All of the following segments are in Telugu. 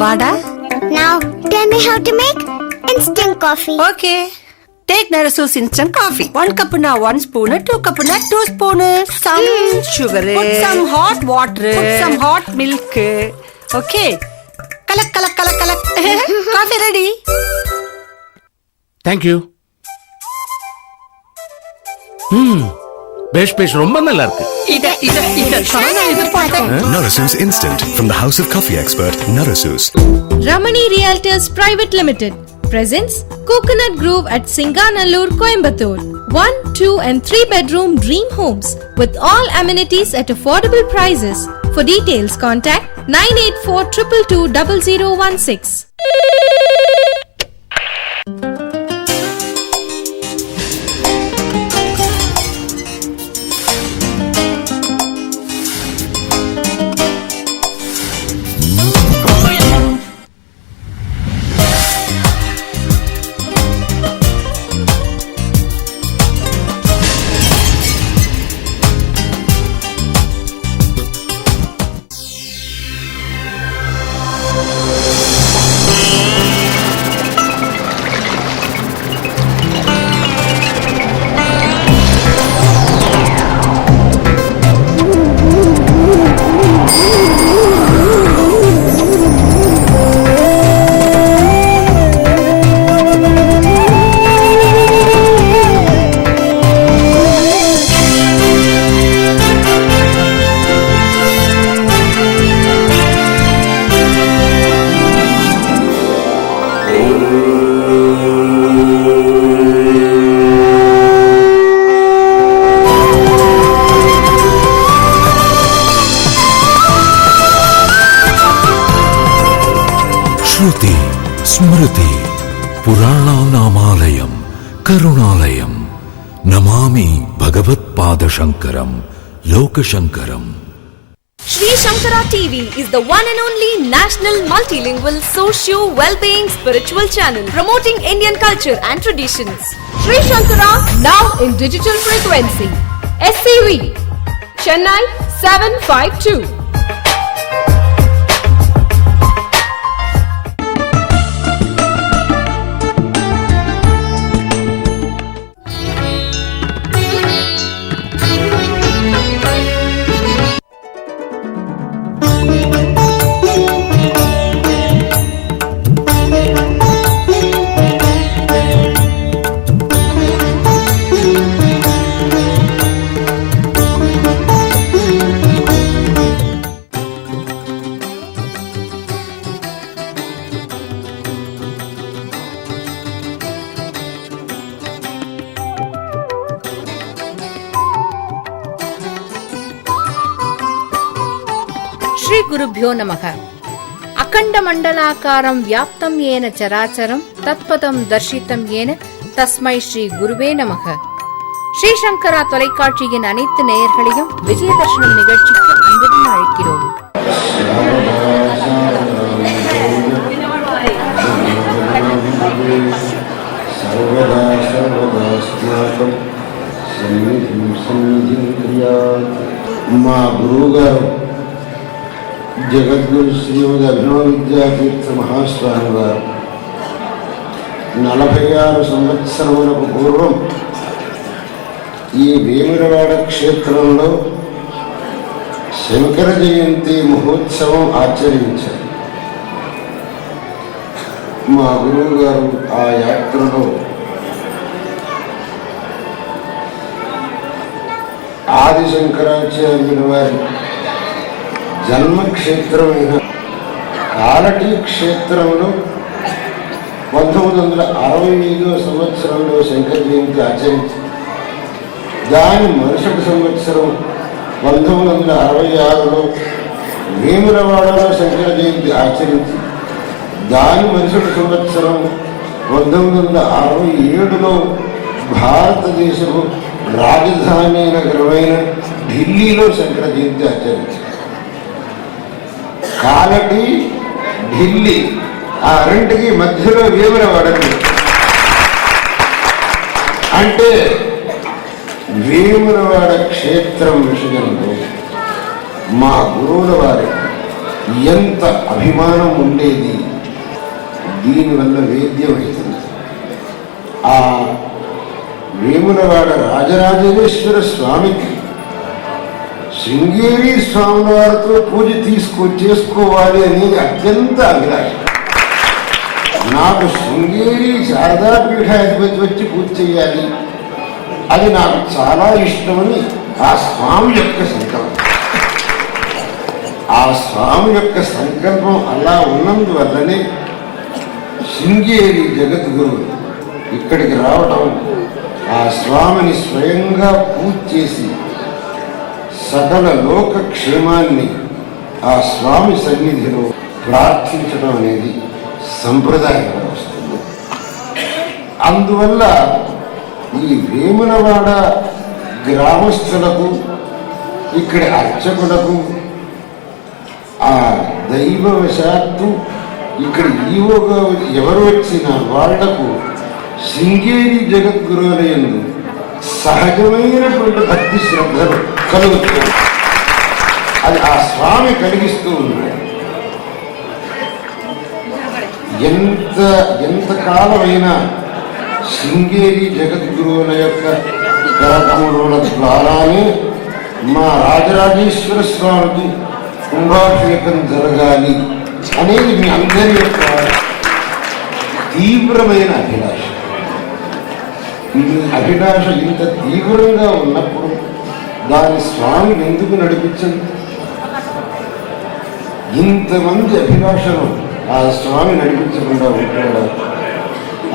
Vada? Now, tell me how to make instant coffee. Okay. Take Narasus instant coffee. 1 cup na 1 spoon, 2 cup na 2 spoon. Some sugar. Put some hot water. Put some hot milk. Okay. Kalak. Coffee ready. Thank you. பேஷ் ரொம்ப நல்லா இருக்கு. Narasus Instant from the House of Coffee expert Narasus. Ramani Realtors Private Limited presents Coconut Grove at Singanallur, Coimbatore. 1, 2 and 3 bedroom dream homes with all amenities at affordable prices. For details contact 9842220016. Shruti, Smriti, Purana Namalayam, Karunalayam, Namami Bhagavat Pada Shankaram, Loka Shankaram. Sri Shankara TV is the one and only national multilingual socio-well-being spiritual channel promoting Indian culture and traditions. Sri Shankara now in digital frequency. SCV Chennai 752. Shri గురుభ్యో నమః. అఖండ మండలాకారం వ్యాప్తం ఏన చరాచరం తత్పదం దర్శితం ఏన தஸ்மை ஸ்ரீ குருவே நமக. ஸ்ரீ சங்கரா தொலைக்காட்சியின் அனைத்து நேயர்களையும் விஜயதர்ஷனம் நிகழ்ச்சிக்கு அன்புடன் அழைக்கிறோம். గురువు గారు జగద్గురు శ్రీమద్ అభినవ విద్యాతీర్థ మహాస్వామి గారు 46 సంవత్సరములకు పూర్వం ఈ వేములవాడ క్షేత్రంలో శంకర జయంతి మహోత్సవం ఆచరించారు. మా గురువు గారు ఆ యాత్రలో ఆది శంకరాచార్యుల వారి జన్మక్షేత్రమైన కాలటీ క్షేత్రంలో 1965 సంవత్సరంలో శంకర జయంతి ఆచరించి దాని మరుసటి సంవత్సరం 1966లో వేములవాడలో శంకర జయంతి ఆచరించి దాని మరుసటి సంవత్సరం 1967లో భారతదేశపు రాజధాని నగరమైన ఢిల్లీలో శంకర జయంతి ఆచరించారు. కాలటి ఢిల్లీ ఆ రెంటికి మధ్యలో వేములవాడ అంటే వేములవాడ క్షేత్రం విషయంలో మా గురువుల వారి ఎంత అభిమానం ఉండేది దీనివల్ల వేద్యమవుతుంది. ఆ వేములవాడ రాజరాజేశ్వర స్వామికి శృంగేరి స్వాముల వారితో పూజ చేసుకోవాలి అనేది అత్యంత అభిలాష. నాకు శృంగేరి శారదాపీఠాధిపతి వచ్చి పూజ చేయాలి, అది నాకు చాలా ఇష్టమని ఆ స్వామి యొక్క సంకల్పం. ఆ స్వామి యొక్క సంకల్పం అలా ఉన్నందువల్లనే శృంగేరి జగద్గురు ఇక్కడికి రావటం, ఆ స్వామిని స్వయంగా పూజ చేసి సకల లోక క్షేమాన్ని ఆ స్వామి సన్నిధిలో ప్రార్థించడం అనేది సంప్రదాయంగా వస్తుంది. అందువల్ల ఈ వేములవాడ గ్రామస్తులకు, ఇక్కడి అర్చకులకు, ఆ దైవవశాత్తు ఇక్కడ ఈవోగా ఎవరు వచ్చినా వాళ్లకు శృంగేరి జగద్గురువులందు సహజమైనటువంటి భక్తి శ్రద్ధలు కలుగుతుంది. అది ఆ స్వామి కలిగిస్తూ ఉన్నాడు. ఎంతకాలమైనా శృంగేరి జగద్గురువుల యొక్క కరకముల ద్వారానే మా రాజరాజేశ్వర స్వామికి కుంభాభిషేకం జరగాలి అనేది మీ అందరి యొక్క తీవ్రమైన అభిలాష. ఈ అభిలాష ఇంత తీవ్రంగా ఉన్నప్పుడు దాని స్వామి ఎందుకు నడిపించండి? ఇంతమంది అభిలాషను ఆ స్వామి నడిపించకుండా ఉంటాడు.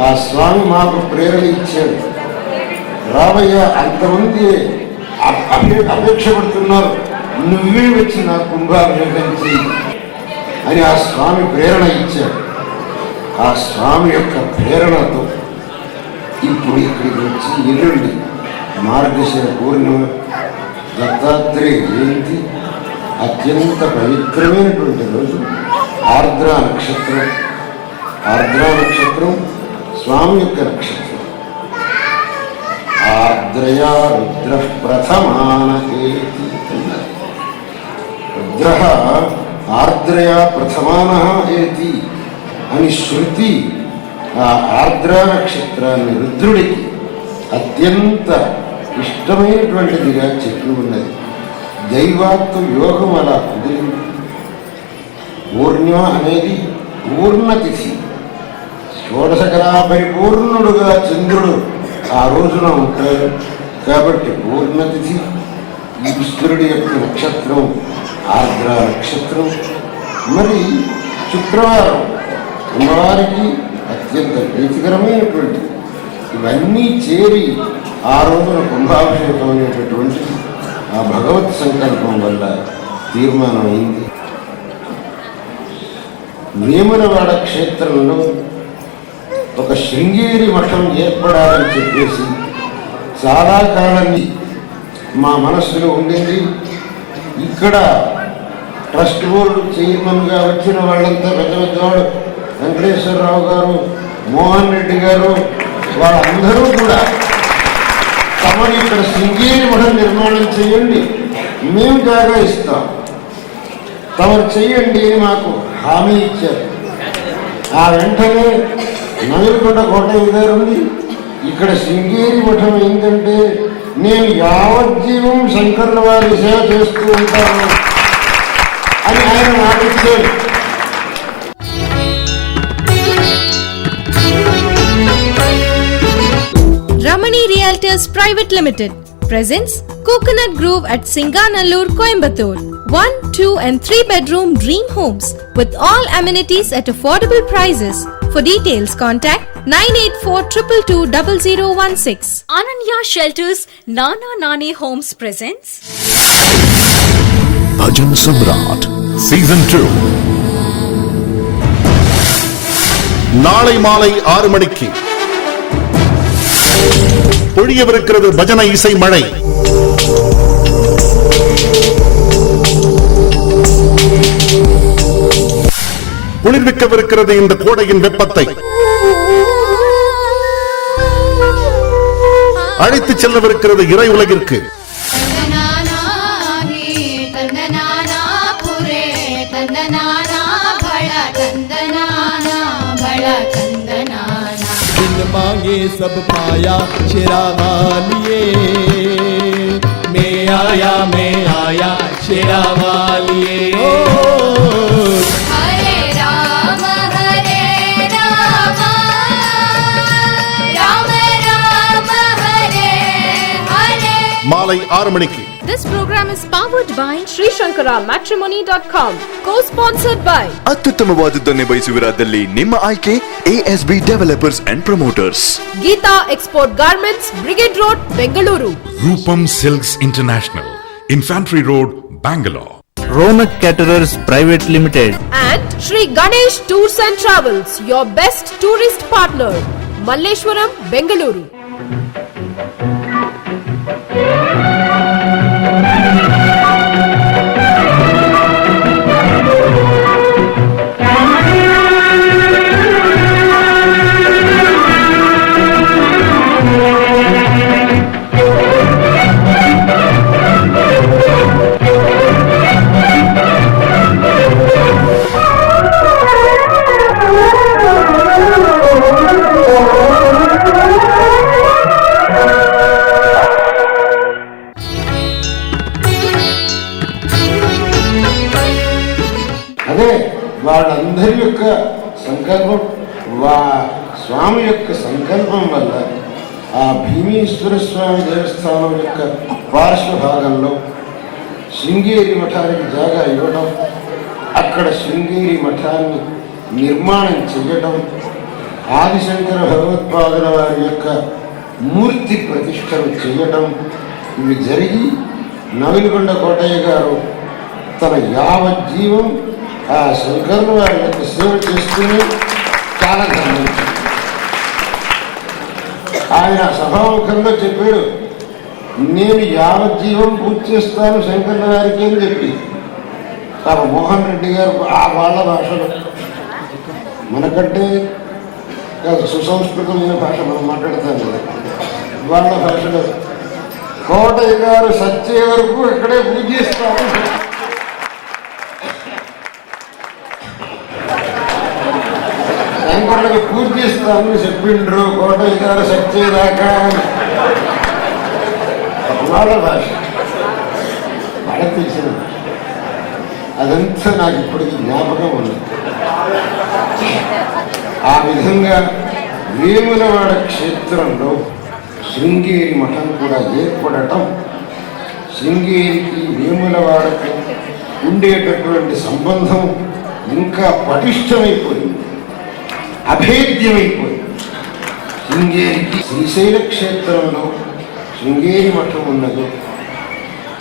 ఆ స్వామి మాకు ప్రేరణ ఇచ్చాడు. రావయ్య, అంతమంది అపేక్ష పడుతున్నారు, నువ్వే వచ్చి నా కుంభాభిషేకం చెయ్యి అని ఆ స్వామి ప్రేరణ ఇచ్చాడు. ఆ స్వామి యొక్క ప్రేరణతో ఇప్పుడు ఇక్కడికి వచ్చి ఎల్లుండి మార్గశిర పూర్ణిమ దత్తాత్రేయ జయంతి అత్యంత పవిత్రమైనటువంటి రోజు. ఆర్ద్రా నక్షత్రం, ఆర్ద్రా నక్షత్రం స్వామి యొక్క నక్షత్రం. ఆర్ద్రయా రుద్ర ప్రథమానకేతి, రుద్ర ఆర్ద్రయా ప్రథమాన ఏతి అని శృతి ఆ ఆర్ద్రా నక్షత్రాన్ని రుద్రుడికి అత్యంత ఇష్టమైనటువంటిదిగా చెప్పి ఉన్నది. దైవాత్మ యోగం అలా కుదిరింది. పూర్ణిమ అనేది పూర్ణతిథి. షోడశకళా పరిపూర్ణుడుగా చంద్రుడు ఆ రోజున ఉంటాడు కాబట్టి పూర్ణతిథి. ఈశ్వరుడి యొక్క నక్షత్రం ఆర్ద్రా నక్షత్రం. మరి శుక్రవారం అమ్మవారికి అత్యంత ప్రీతికరమైనటువంటి ఇవన్నీ చేరి ఆ రోజున కుంభాభిషేకం అనేటటువంటి ఆ భగవత్ సంకల్పం వల్ల తీర్మానమైంది. వేములవాడ క్షేత్రంలో ఒక శృంగేరి మఠం ఏర్పడాలని చెప్పేసి చాలా కాలాన్ని మా మనస్సులో ఉండింది. ఇక్కడ ట్రస్ట్ బోర్డు చైర్మన్గా వచ్చిన వాళ్ళంతా పెద్ద పెద్దవాడు వెంకటేశ్వరరావు గారు, మోహన్ రెడ్డి గారు, వాళ్ళందరూ కూడా తమని ఇక్కడ శృంగేరి మఠం నిర్మాణం చేయండి, మేము జాగా ఇస్తాం, తమరు చెయ్యండి అని మాకు హామీ ఇచ్చారు. ఆ వెంటనే నవిలకొండ కోటయ్య గారు ఉంది, ఇక్కడ శృంగేరి మఠం ఏంటంటే నేను యావజ్జీవం శంకరుల వారి సేవ చేస్తూ ఉంటాను అని ఆయన మాటిచ్చాడు. Ramani Realtors Private Limited presents Coconut Grove at Singanallur, Coimbatore. 1, 2 and 3 bedroom dream homes with all amenities at affordable prices. For details contact 9842220016. Ananya Shelters Nana Nani Homes presents Bhajan Samrat Season 2. நாளை மாலை 6 மணிக்கு பொழியவிருக்கிறது பஜனை இசை மழை. குளிர்விக்கவிருக்கிறது இந்த கோடையின் வெப்பத்தை. அழைத்துச் செல்லவிருக்கிறது இறை உலகிற்கு. मांगे सब पाया शेरा वालिए, मैं आया शेरा वालिए. हरे राम राम राम हरे हरे. மாலை 6 மணிக்கு. This program is powered by Sri Shankara Matrimony.com. Co-sponsored by ಅತ್ಯುತ್ತಮವಾದದ್ದನ್ನೇ ಬಯಸುವಿರಾದಲ್ಲಿ ನಿಮ್ಮ ಆಯ್ಕೆ ASB developers and promoters. Geeta Export Garments, Brigade Road, Bengaluru. Rupam Silks International, Infantry Road, Bangalore. Ronak Caterers Private Limited And Sri Ganesh Tours and Travels, your best tourist partner. Malleshwaram, Bengaluru. అదే వాళ్ళందరి యొక్క సంకల్పం, స్వామి యొక్క సంకల్పం వల్ల ఆ భీమేశ్వర స్వామి దేవస్థానం యొక్క పార్శ్వ భాగంలో శృంగేరి మఠానికి జాగా ఇవ్వడం, అక్కడ శృంగేరి మఠాన్ని నిర్మాణం చేయడం, ఆదిశంకర భగవత్పాదుల వారి యొక్క మూర్తి ప్రతిష్టను చేయడం, ఇవి జరిగి నవిలకొండ కోటయ్య గారు తన యావజ్జీవం ఆ శంకరుల వారి యొక్క సేవ చేస్తూనే చాలా గమనించారు. ఆయన సభాముఖంగా చెప్పాడు, నేను యావజ్జీవం పూజ చేస్తాను శంకరుల వారికి అని చెప్పి. పాప మోహన్ రెడ్డి గారు ఆ వాళ్ళ భాషలో, మనకంటే సుసంస్కృతమైన భాష మనం మాట్లాడతాం కదా, వాళ్ళ భాషలో కోటయ్య గారు సచ్చే వరకు ఇక్కడే పూజ చేస్తాను. శంకరుడికి పూజ చేస్తానని చెప్పిండ్రు కోటయ్య గారు సచ్చేదాకా. వాళ్ళ భాష, వాళ్ళకి తెలిసిన భాష, అదంతా నాకు ఇప్పటికీ జ్ఞాపకం ఉంది. ఆ విధంగా వేములవాడ క్షేత్రంలో శృంగేరి మఠం కూడా ఏర్పడటం, శృంగేరికి వేములవాడకు ఉండేటటువంటి సంబంధం ఇంకా పటిష్టమైపోయింది, అభేద్యమైపోయింది. శృంగేరికి శ్రీశైల క్షేత్రంలో శృంగేరి మఠం ఉన్నదో,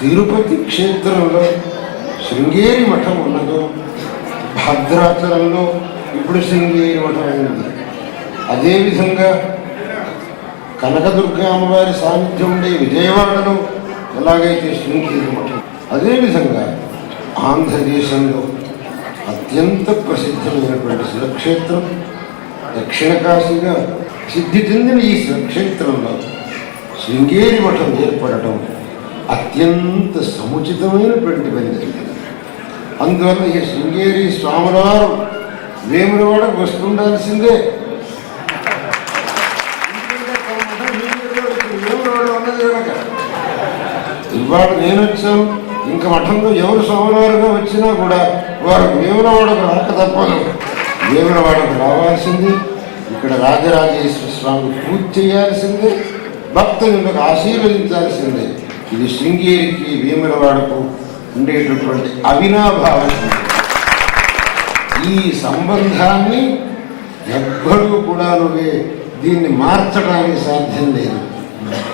తిరుపతి క్షేత్రంలో శృంగేరి మఠం ఉన్నదో, భద్రాచలంలో ఇప్పుడు శృంగేరి మఠం ఉంది. అదేవిధంగా కనకదుర్గ అమ్మవారి సాన్నిధ్యం ఉండే విజయవాడలో ఎలాగైతే శృంగేరి మఠం, అదేవిధంగా ఆంధ్రదేశంలో అత్యంత ప్రసిద్ధమైనటువంటి శివక్షేత్రం దక్షిణ కాశీగా సిద్ధి చెందిన ఈ శివక్షేత్రంలో శృంగేరి మఠం ఏర్పడటం, అత్యంత సముచితమైనటువంటి పని జరిగింది. అందువల్ల ఈ శృంగేరి స్వామివారు వేములవాడకు వస్తుండాల్సిందే. ఇవాళ నేను వచ్చాను, ఇంకా మఠంలో ఎవరు స్వామివారుగా వచ్చినా కూడా వారు వేములవాడకు రాక తప్పదు. వేములవాడకు రావాల్సింది, ఇక్కడ రాజరాజేశ్వర స్వామి పూజ చేయాల్సిందే, భక్తులకు ఆశీర్వదించాల్సిందే. ఇది శృంగేరికి వేములవాడకు ఉండేటటువంటి అవినాభావం. ఈ సంబంధాన్ని ఎవ్వరూ కూడా దీన్ని మార్చడానికి సాధ్యం లేదు.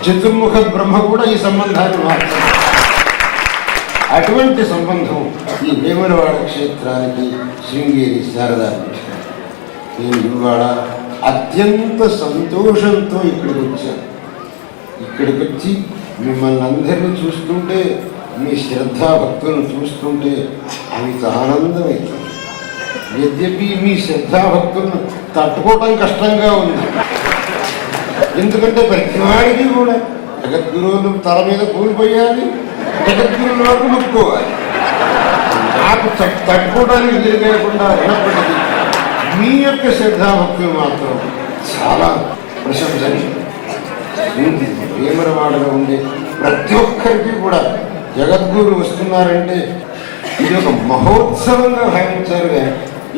చతుర్ముఖ బ్రహ్మ కూడా ఈ సంబంధాన్ని మార్చారు. అటువంటి సంబంధం ఈ వేములవాడ క్షేత్రానికి శృంగేరి శారదా పీఠం. నేను ఇవాళ అత్యంత సంతోషంతో ఇక్కడికి వచ్చాను. ఇక్కడికి వచ్చి మిమ్మల్ని అందరినీ చూస్తుంటే, మీ శ్రద్ధాభక్తులను చూస్తుంటే అంత ఆనందమైంది. యద్యపి మీ శ్రద్ధాభక్తులను తట్టుకోవడం కష్టంగా ఉంది. ఎందుకంటే ప్రతి వాడికి కూడా జగద్గురువులు తల మీద కూలిపోయాలి, జగద్గురువుల వరకు ముట్టుకోవాలి. నాకు తట్టుకోవడానికి జరిగేయకుండా ఉన్నప్పటికీ మీ యొక్క శ్రద్ధాభక్తులు మాత్రం చాలా ప్రశంసనీయం. వేములవాడలో ఉండే ప్రతి ఒక్కరికి కూడా జగద్గురు వస్తున్నారంటే ఇది ఒక మహోత్సవంగా భావించారు. కానీ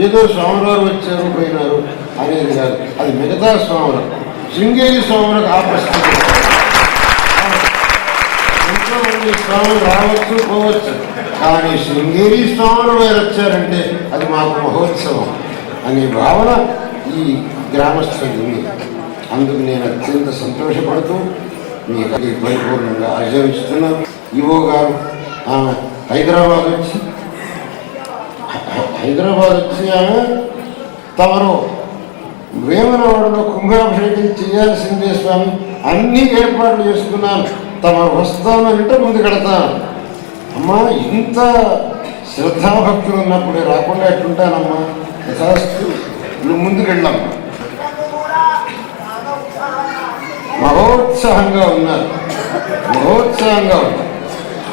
ఏదో స్వామివారు వచ్చారు పోయినారు అనేది కాదు. అది మిగతా స్వాములు, శృంగేరి స్వాములకు ఆ పరిస్థితి. ఎంతో మంది స్వాములు రావచ్చు పోవచ్చు, కానీ శృంగేరి స్వాములు వారు వచ్చారంటే అది మాకు మహోత్సవం అనే భావన ఈ గ్రామస్తులు ఉంది. అందుకు నేను అత్యంత సంతోషపడుతూ మీకు పరిపూర్ణంగా ఆచరిస్తున్నాను. ఈవో గారు ఆమె హైదరాబాద్ వచ్చి ఆమె తమరు వేములవాడలో కుంభాభిషేకం చేయాల్సిందే స్వామి, అన్ని ఏర్పాట్లు చేసుకున్నాను, తమరు వస్తానంటే ముందుకెడతాను. అమ్మా, ఇంత శ్రద్ధాభక్తులు ఉన్నప్పుడు రాకుండా ఎట్లుంటానమ్మా, యథాస్తు నువ్వు ముందుకెళ్ళమ్మా. మహోత్సాహంగా ఉన్నారు.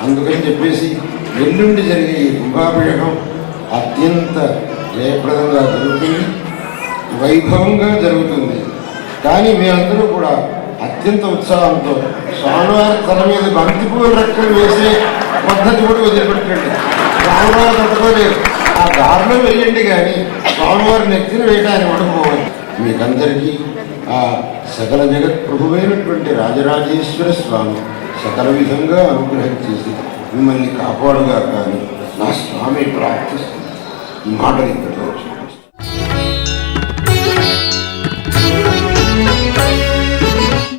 అందుకని చెప్పేసి ఎల్లుండి జరిగే ఈ కుంభాభిషేకం అత్యంత జయప్రదంగా జరుగుతుంది, వైభవంగా జరుగుతుంది. కానీ మీరందరూ కూడా అత్యంత ఉత్సాహంతో స్వామివారి తల మీద బంతిపూల రెక్కలు వేసే పద్ధతి కూడా వదిలిపెట్టండి. స్వామివారు తట్టుకోలేదు, ఆ దారిలో వేయండి, కానీ స్వామివారి నెత్తిన వేయడానికి పడుకోవాలి. మీకందరికీ ఆ సకల జగత్ ప్రభువైనటువంటి రాజరాజేశ్వర స్వామి సకల విధంగా అనుగ్రహం చేసి మిమ్మల్ని కాపాడుగా. కానీ నా స్వామి ప్రార్థిస్తూ ఈ మాటలు ఇక్కడ వచ్చి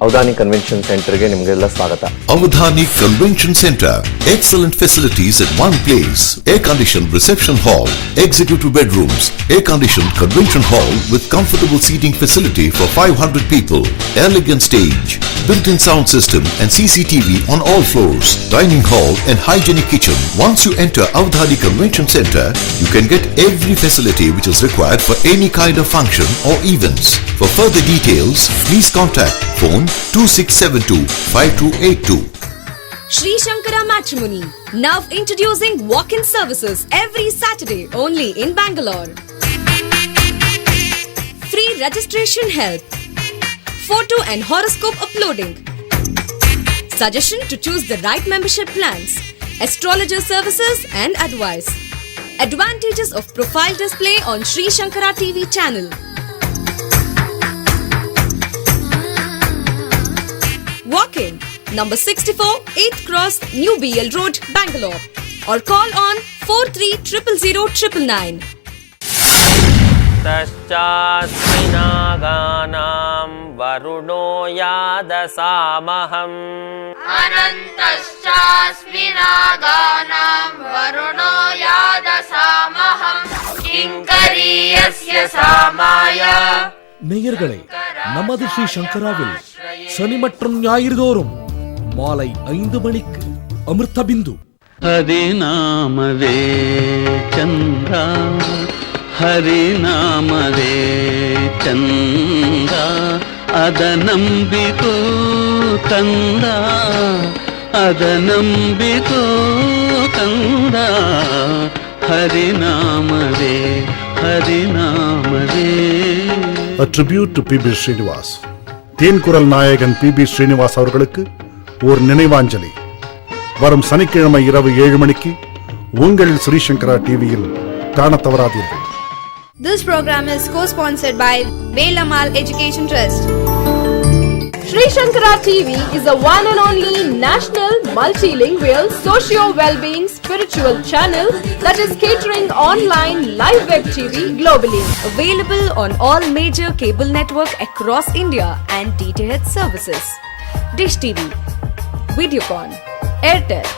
ಅವಧಾನಿ ಕನ್ವೆನ್ಷನ್ ಸೆಂಟರ್ಗೆ ನಿಮಗೆಲ್ಲ ಸ್ವಾಗತ. Avadhani convention centre, excellent facilities at one place. Air-conditioned reception hall, executive bedrooms, air-conditioned convention hall with comfortable seating facility for 500 people, elegant stage, built-in sound system and CCTV on all floors, dining hall and hygienic kitchen. Once you enter Avadhani Convention Center, you can get every facility which is required for any kind of function or events. For further details, please contact phone 2672-5282. Sri Shankara Matrimony, now introducing walk-in services every Saturday only in Bangalore. Free registration help, photo and horoscope uploading, suggestion to choose the right membership plans, astrologer services and advice. Advantages of profile display on Sri Shankara TV channel. Walk-in, number 64, 8th Cross, New BL Road, Bangalore. Or call on 43000999. तश्चास्मिनागानां वरुणो यादसामहम् अनन्तश्चास्मिनागानां वरुणो यादसामहम् किङ्करीयस्य सामाय. நேயர்களே, நமது ஸ்ரீ சங்கராவில் சனி மற்றும் ஞாயிறு தோறும் மாலை 5 மணிக்கு அமிர்த பிந்து. ಹರಿನಾಮವೇ ಚಂದ್ರ, ಹರಿನಾಮವೇ ಚಂದ್ರ, ಅದ ನಂಬಿತು ಕಂದ, ಅದನಂಬಿಕೋ ಕಂದ ಹರಿನಾಮವೇ ಹರಿನಾಮವೇ. A tribute to P.B. Srinivas. தேன்குரல் நாயகன் P.B. Srinivas அவர்களுக்கு ஒரு நினைவாஞ்சலி. வரும் சனிக்கிழமை இரவு 7 மணிக்கு உங்கள் ஸ்ரீ சங்கரா டிவியில் காண தவறாதீர்கள். This program is co-sponsored by Velamal Education Trust. Sri Shankara TV is the one and only national multilingual socio-well-being spiritual channel that is catering online live web TV globally. Available on all major cable network across India and DTH services. Dish TV, Videocon, Airtel.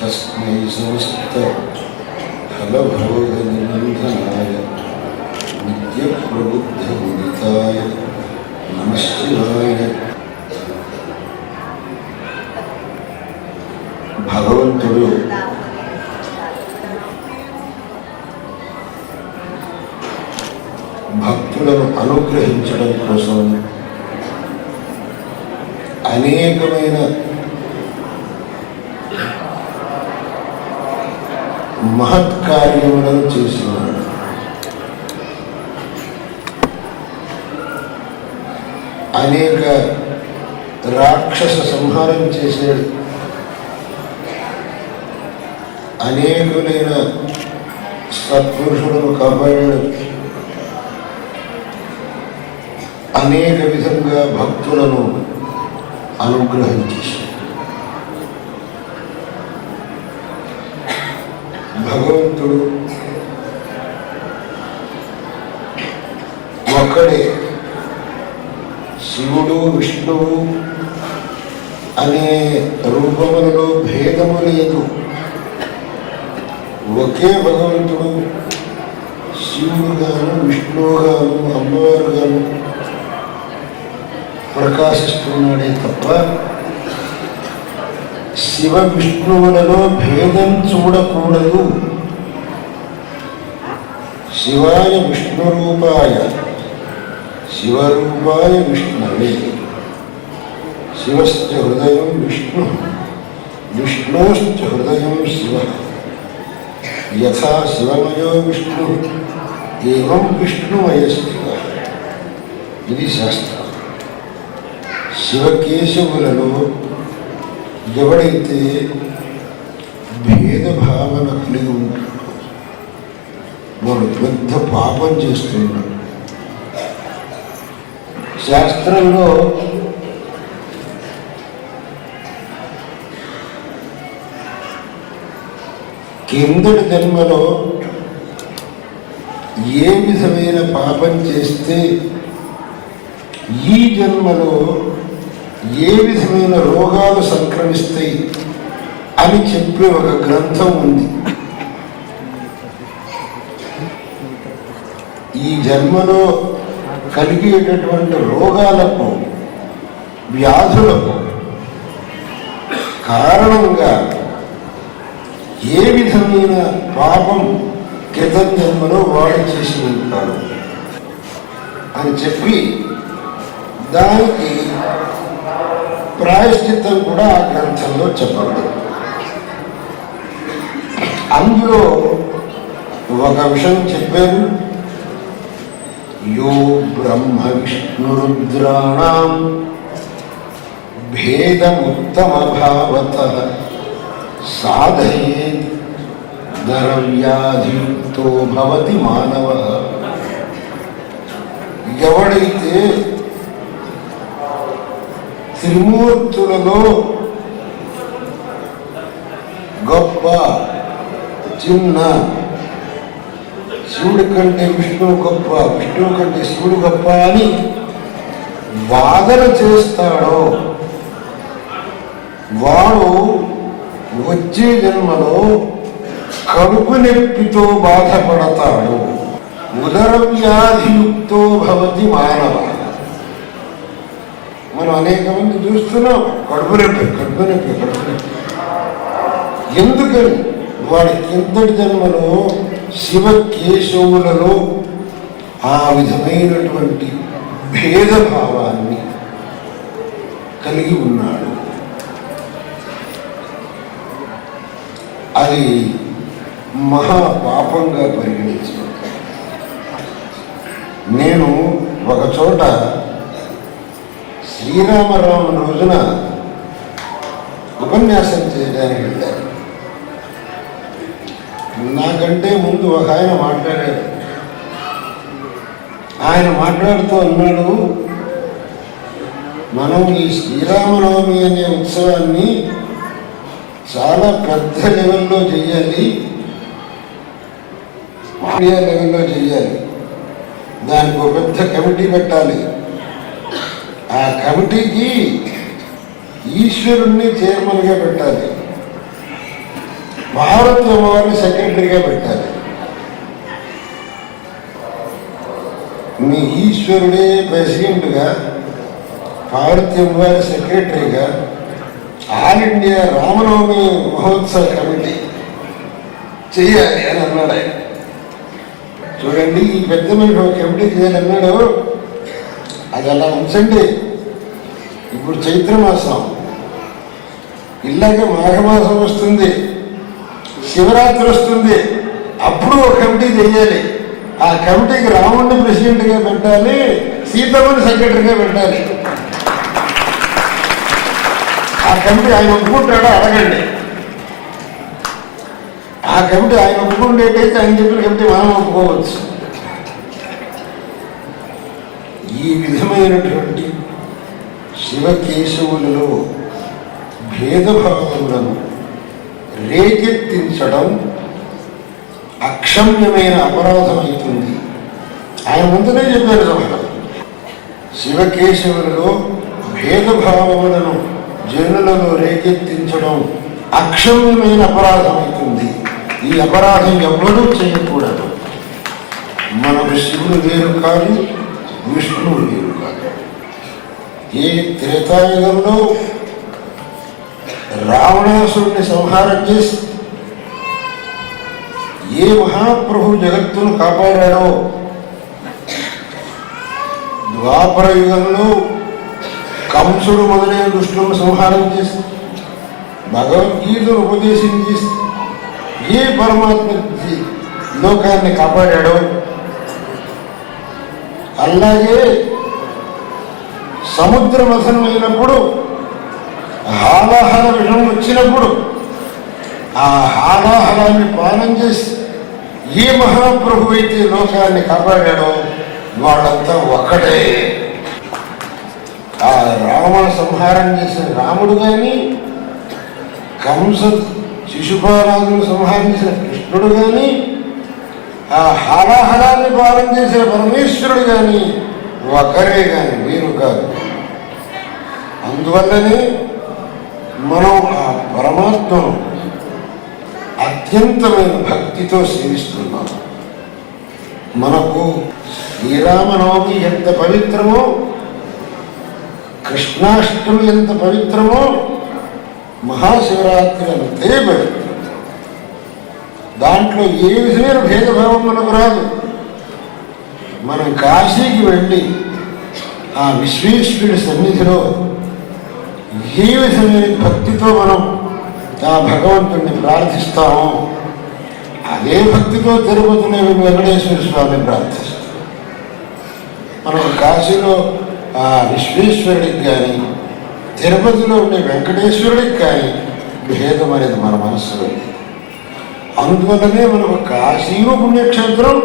तस्मै समस्त फलभोग निबंधनाय नित्य प्रबुद्ध गुणिताय नमः शिवाय. భగవంతుడు భక్తులను అనుగ్రహించడం కోసం అనేకమైన మహత్కార్యములను చేసినాడు. అనేక రాక్షస సంహారం చేశాడు. అనేకులైన సత్పురుషులను కాపాడాడు. అనేక విధంగా భక్తులను అనుగ్రహం చేశాడు. భగవంతుడు ఒక్కడే. శివుడు విష్ణువు అనే రూపములలో భేదము లేదు. ఒకే భగవంతుడు శివుడు గాను విష్ణువు గాను అమ్మవారు గాను ప్రకాశిస్తున్నాడే తప్ప శివ విష్ణువులలో భేదం చూడకూడదు. శివాయ విష్ణురూపాయ శివరూపాయ విష్ణవే. శివశ్చ హృదయం విష్ణు విష్ణోశ్చ హృదయం శివ. యథా శివమయో విష్ణు ఏవం విష్ణుమయ శివ. ఇది శాస్త్రం. శివకేశవులలో ఎవడైతే భేదభావన కలిగి ఉంటాడో వాడు పెద్ద పాపం చేస్తున్నాడు. శాస్త్రంలో కిందటి జన్మలో ఏ విధమైన పాపం చేస్తే ఈ జన్మలో ఏ విధమైన రోగాలు సంక్రమిస్తాయి అని చెప్పే ఒక గ్రంథం ఉంది. ఈ జన్మలో కలిగేటటువంటి రోగాలకు వ్యాధులకు కారణంగా ఏ విధమైన పాపం క్రితం జన్మలో వాడు చేసి ఉంటాడు అని చెప్పి దానికి ప్రాయశ్చిత్తం కూడా ఆ గ్రంథంలో చెప్పబడింది. అందులో ఒక విషయం చెప్పారు. యో బ్రహ్మ విష్ణు రుద్రాణం భేదముత్తమ భావతః సాధయేత్ నరవ్యాధియుక్తో భవతి మానవః. ఎవడైతే త్రిమూర్తులలో గొప్ప చిన్న, శివుడి కంటే విష్ణువు గొప్ప, విష్ణువు కంటే శివుడు గొప్ప అని వాదన చేస్తాడో వాడు వచ్చే జన్మలో కడుపు నొప్పితో బాధపడతాడు ఉదర వ్యాధియుక్తో భవతి మానవ. మనం అనేక మంది చూస్తున్నాం, కడుపు నొప్పి. ఎందుకని? వాడి కిందటి జన్మలో శివ కేశవులలో ఆ విధమైనటువంటి భేదభావాన్ని కలిగి ఉన్నాడు. అది మహాపాపంగా పరిగణించాను. నేను ఒక చోట శ్రీరామరామ రోజున ఉపన్యాసం చేయడానికి వెళ్ళాను. నాకంటే ముందు ఒక ఆయన మాట్లాడారు. ఆయన మాట్లాడుతూ అన్నాడు, మనం ఈ శ్రీరామనవమి అనే ఉత్సవాన్ని చాలా పెద్ద లెవెల్లో చెయ్యాలి, ఇండియా లెవెల్లో చెయ్యాలి. దానికి ఒక పెద్ద కమిటీ పెట్టాలి. ఆ కమిటీకి ఈశ్వరుణ్ణి చైర్మన్గా పెట్టాలి, భారత అమ్మవారిని సెక్రటరీగా పెట్టాలి. మీ ఈశ్వరుడే ప్రెసిడెంట్గా, భారతీయ అమ్మవారి సెక్రటరీగా ఆల్ ఇండియా రామనవమి మహోత్సవ కమిటీ చెయ్యాలి అని అన్నాడు ఆయన. చూడండి, ఈ పెద్ద మనిషి ఒక కమిటీ చేయాలన్నాడు. అది అలా ఉంచండి. ఇప్పుడు చైత్రమాసం, ఇలాగే మాఘమాసం వస్తుంది, శివరాత్రి వస్తుంది, అప్పుడు ఒక కమిటీ చేయాలి. ఆ కమిటీకి రాముడిని ప్రెసిడెంట్గా పెట్టాలి, సీతమ్మని సెక్రటరీగా పెట్టాలి. ఆ కమిటీ ఆయన ఒప్పుకుంటాడో అడగండి. ఆ కమిటీ ఆయన ఒప్పుకుంటేటైతే ఆయన చెప్పిన కమిటీ మనం ఒప్పుకోవచ్చు. ఈ విధమైనటువంటి శివకేశవులలో భేదభావములను రేకెత్తించడం అక్షమ్యమైన అపరాధం అవుతుంది. ఆయన ముందునే చెప్పారు సభలో, శివకేశవులలో భేదభావములను జనులలో రేకెత్తించడం అక్షమ్యమైన అపరాధం అవుతుంది. ఈ అపరాధం ఎవ్వరూ చేయకూడదు. మనకు శివుడు వేరు కాదు, విష్ణువు వేరు కాదు. ఏ త్రేతాయుగంలో రావణాసురుడిని సంహారం చేసి ఏ మహాప్రభు జగత్తును కాపాడాడో, ద్వాపర యుగంలో కంసుడు మొదలైన దుష్టులను సంహారం చేసి భగవద్గీతను ఉపదేశం చేసి ఏ పరమాత్మ లోకాన్ని కాపాడాడో, అలాగే సముద్ర మథనం అయినప్పుడు హాలాహల విషం వచ్చినప్పుడు ఆ హాలాహలాన్ని పానం చేసి ఏ మహాప్రభు అయితే లోకాన్ని కాపాడాడో వాళ్ళంతా ఒక్కటే. ఆ రావణ సంహారం చేసిన రాముడు కానీ, కంస శిశుపాలాదులను సంహారం చేసిన కృష్ణుడు కానీ, ఆ హాలాహలాన్ని పాలన చేసిన పరమేశ్వరుడు కానీ ఒకరే కానీ వీరు కాదు. అందువల్లనే మనం ఆ పరమాత్మను అత్యంతమైన భక్తితో సేవిస్తున్నాం. మనకు శ్రీరామనవమి ఎంత పవిత్రమో, కృష్ణాష్టమి ఎంత పవిత్రమో, మహాశివరాత్రి అంతే పవిత్రం. దాంట్లో ఏ విధమైన భేదభావం మనకు రాదు. మనం కాశీకి వెళ్ళి ఆ విశ్వేశ్వరుడి సన్నిధిలో ఏ విధమైన భక్తితో మనం ఆ భగవంతుడిని ప్రార్థిస్తామో అదే భక్తితో తిరుపతిలో వెంకటేశ్వర స్వామిని ప్రార్థిస్తాం. మనకు కాశీలో ఆ విశ్వేశ్వరుడికి కానీ, తిరుపతిలో ఉండే వెంకటేశ్వరుడికి కానీ భేదం అనేది మన మనస్సులో ఉంది. అందువల్లనే మనకు కాశీయు పుణ్యక్షేత్రం,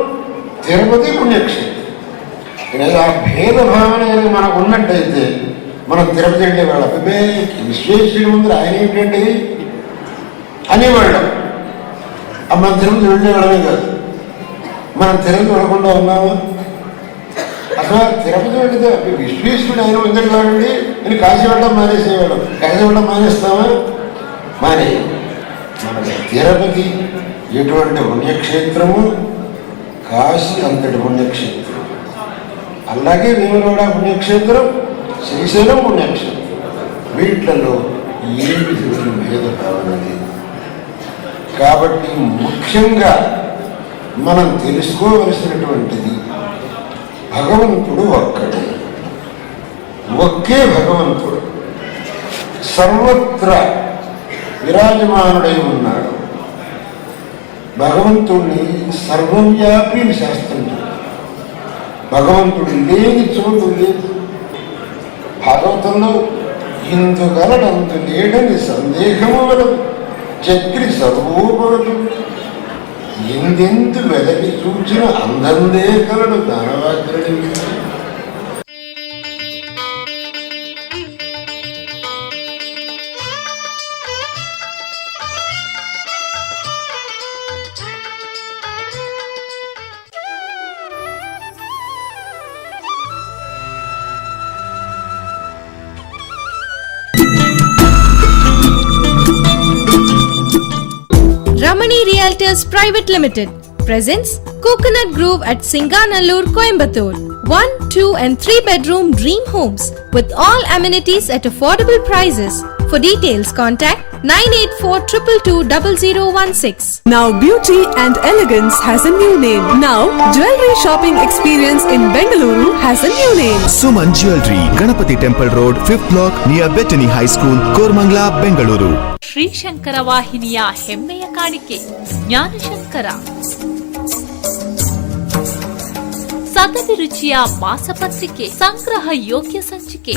తిరుపతి పుణ్యక్షేత్రం. ఆ భేదభావన అనేది మనకు ఉన్నట్టయితే మనం తిరుపతి వెళ్ళేవాళ్ళం. అబ్బే విశ్వేశ్వరుడి ముందు ఆయన ఏమిటండి అనేవాళ్ళం. మనం తిరుపతి వెళ్ళేవాళ్ళమే కాదు. మనం తిరుపతి వెళ్ళకుండా ఉన్నామా? అసలు తిరుపతి వెళితే విశ్వేశ్వరుడు ఆయన ఉందని కాదండి నేను కాశీ వెళ్ళడం మానేసేవాళ్ళం. కాశీ వెళ్ళడం మానేస్తామా? మానే. మనకి తిరుపతి ఎటువంటి పుణ్యక్షేత్రము, కాశీ అంతటి పుణ్యక్షేత్రం, అలాగే వేములవాడ పుణ్యక్షేత్రం, శ్రీశైలం పుణ్యక్షేత్రం. వీటిలలో ఏ విధమైన భేదభావన లేదు. కాబట్టి ముఖ్యంగా మనం తెలుసుకోవలసినటువంటిది భగవంతుడు ఒక్కడే, ఒకే భగవంతుడు సర్వత్రా విరాజమానుడై ఉన్నాడు. భగవంతుడిని సర్వవ్యాపి అని శాస్త్రం చెప్తాడు. భగవంతుడు లేని చోటు లేదు. భాగవతంలో ఇందుగలడందు లేడని సందేహము గలదు, చక్రి సర్వోపగదు, ఎందెందు వెదకి చూచిన అందందే కలడు దానవాగ్రడి. Ramani Realtors Private Limited presents Coconut Grove at Singanallur, Coimbatore. 1, 2 and 3 bedroom dream homes with all amenities at affordable prices. For details contact 9842220016. Now beauty and elegance has a new name. Now jewelry shopping experience in Bengaluru has a new name. Suman Jewelry, Ganapati Temple Road, 5th block near Bettany High School, Kormangla, Bengaluru. Shri Shankara ವಾಹಿನಿಯ ಹೆಮ್ಮೆಯ ಕಾಣಿಕೆ ಜ್ಞಾನಶಂಕರ. ಸದಭಿರುಚಿಯ ಮಾಸಪತ್ರಿಕೆ, ಸಂಗ್ರಹ ಯೋಗ್ಯ ಸಂಚಿಕೆ.